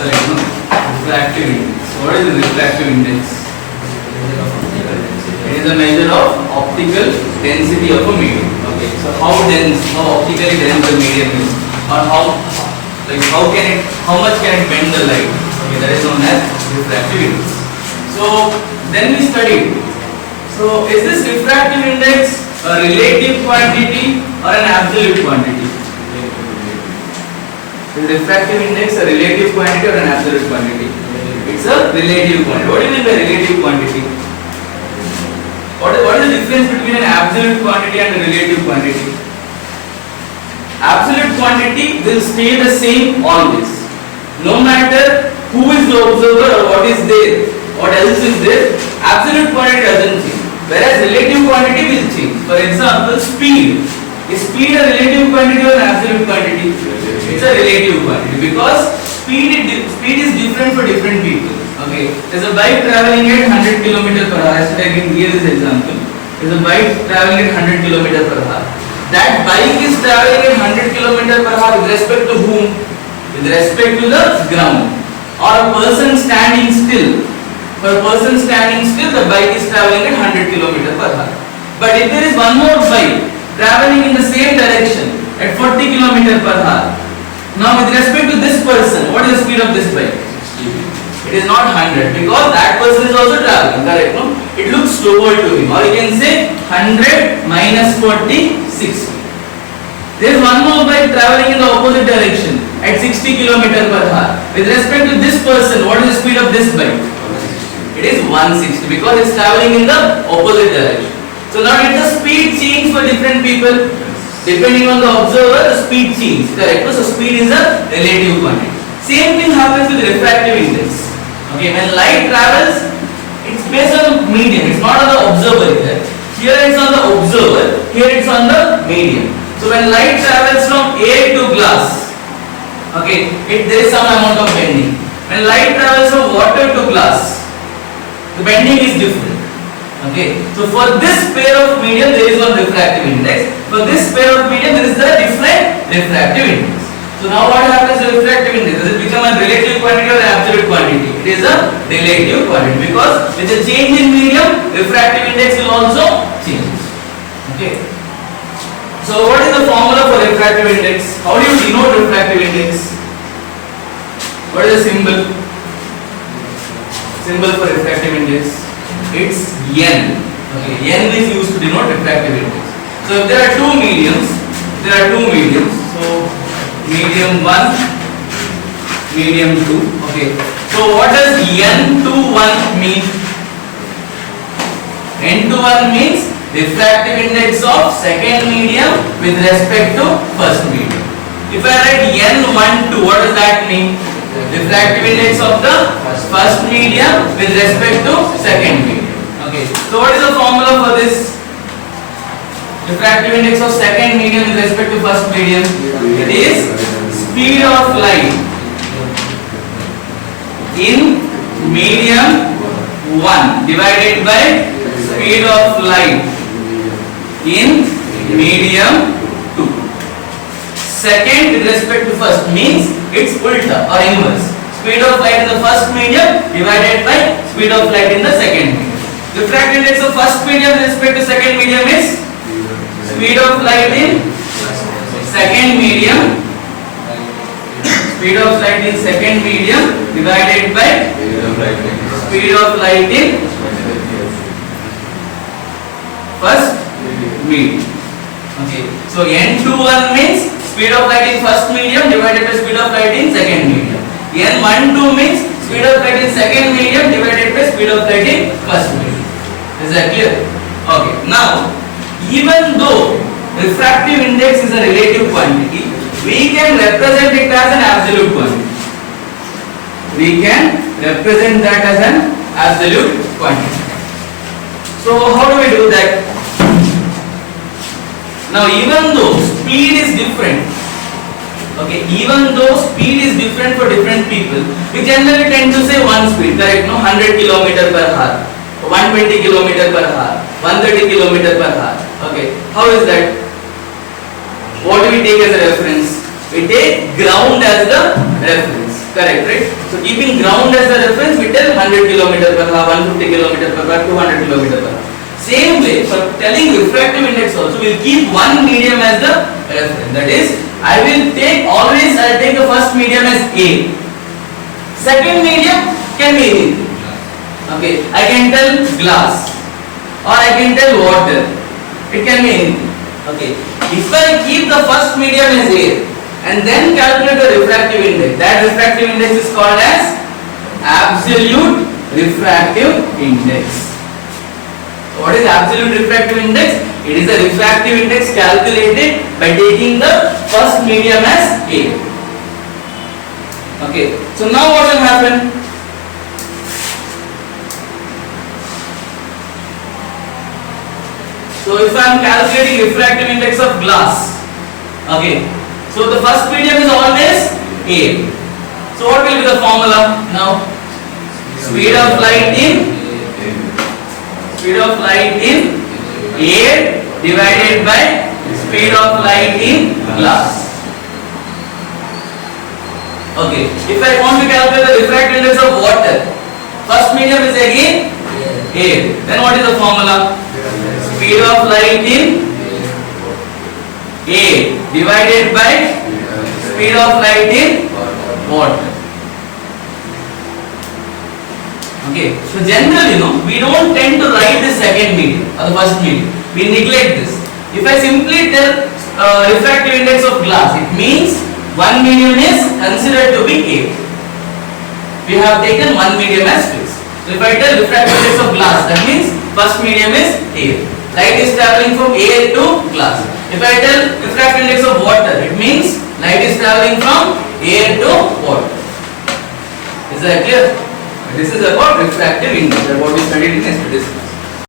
Correct, no? Refractive index. What is the refractive index? It is a measure of optical density of a medium. Okay, so how dense, how optically dense the medium is, or how much can it bend the light? Okay, that is known as refractive index. So then we studied. So is this refractive index a relative quantity or an absolute quantity? Is refractive index a relative quantity or an absolute quantity? It's a relative quantity. What do you mean by relative quantity? What is the difference between an absolute quantity and a relative quantity? Absolute quantity will stay the same always. No matter who is the observer or what is there, what else is there, absolute quantity doesn't change. Whereas relative quantity will change. For example, speed. Is speed a relative quantity or an absolute quantity? It's a relative quantity because speed is different for different people. Okay, there's a bike traveling at 100 km per hour. I can give this example. There's a bike traveling at 100 km per hour. That bike is traveling at 100 km per hour with respect to whom? With respect to the ground. Or a person standing still. For a person standing still, the bike is traveling at 100 km per hour. But if there is one more bike traveling in the same direction at 40 km per hour, now with respect to this person, what is the speed of this bike? It is not 100 because that person is also traveling, correct? No? It looks slower to him. Or you can say 100 minus 40, 60. There is one more bike traveling in the opposite direction at 60 km per hour. With respect to this person, what is the speed of this bike? It is 160 because it is traveling in the opposite direction. So now did the speed change for different people? Depending on the observer, the speed changes, correct? So speed is a relative quantity. Same thing happens with refractive index. Okay, when light travels, it's based on the medium. It's not on the observer here. Here it's on the observer. Here it's on the medium. So when light travels from air to glass, okay, there is some amount of bending. When light travels from water to glass, the bending is different. Okay, so for this pair of medium there is one refractive index. For this pair of medium there is the different refractive index. So now what happens to refractive index? Does it become a relative quantity or an absolute quantity? It is a relative quantity because with the change in medium, refractive index will also change. Okay. So what is the formula for refractive index? How do you denote refractive index? What is the symbol? Symbol for refractive index? It's N. Okay, N is used to denote refractive index. So if there are two mediums, so medium 1, medium 2. Okay. So what does N21 mean? N21 means refractive index of second medium with respect to first medium. If I write N12, what does that mean? Refractive index of the first medium with respect to second medium. Okay. So what is the formula for this? Refractive index of second medium with respect to first medium. It is speed of light in medium 1 divided by speed of light in medium 2. Second with respect to first means it's ulta or inverse. Speed of light in the first medium divided by speed of light in the second medium. Refractive index of first medium with respect to second medium is speed of light in second medium, speed of light in second medium divided by speed of light in first medium. Okay, so N21 means speed of light in first medium divided by speed of light in second medium. N12 means speed of light in second medium divided by speed of light in first medium. Is that clear? Okay, now even though refractive index is a relative quantity, we can represent it as an absolute quantity. We can represent that as an absolute quantity. So how do we do that? Now even though speed is different, okay, even though speed is different for different people, we generally tend to say one speed, correct? No, 100 km per hour, 120 km per hour, 130 km per hour. Okay, how is that? What do we take as a reference? We take ground as the reference. Correct, right? So keeping ground as the reference, we tell 100 km per hour, 150 km per hour, 200 km per hour. Same way, for telling refractive index also, we'll keep one medium as the reference. That is, I will take always, I'll take the first medium as A. Second medium can be anything. Okay, I can tell glass or I can tell water. It can be anything. Okay, if I keep the first medium as A and then calculate the refractive index, that refractive index is called as absolute refractive index. So what is absolute refractive index? It is the refractive index calculated by taking the first medium as A. Okay, so now what will happen? So if I am calculating refractive index of glass, okay, so the first medium is always A. So what will be the formula now? Speed of light in air divided by speed of light in glass. Okay, if I want to calculate the refractive index of water, first medium is again air. Then what is the formula? Speed of light in air divided by speed of light in water. Okay, so generally, we don't tend to write the second medium or the first medium. We neglect this. If I simply tell refractive index of glass, it means one medium is considered to be A. We have taken one medium as fixed. So if I tell refractive index of glass, that means first medium is A. Light is traveling from air to glass. If I tell refractive index of water, it means light is traveling from air to water. Is that clear? This is about refractive index, what we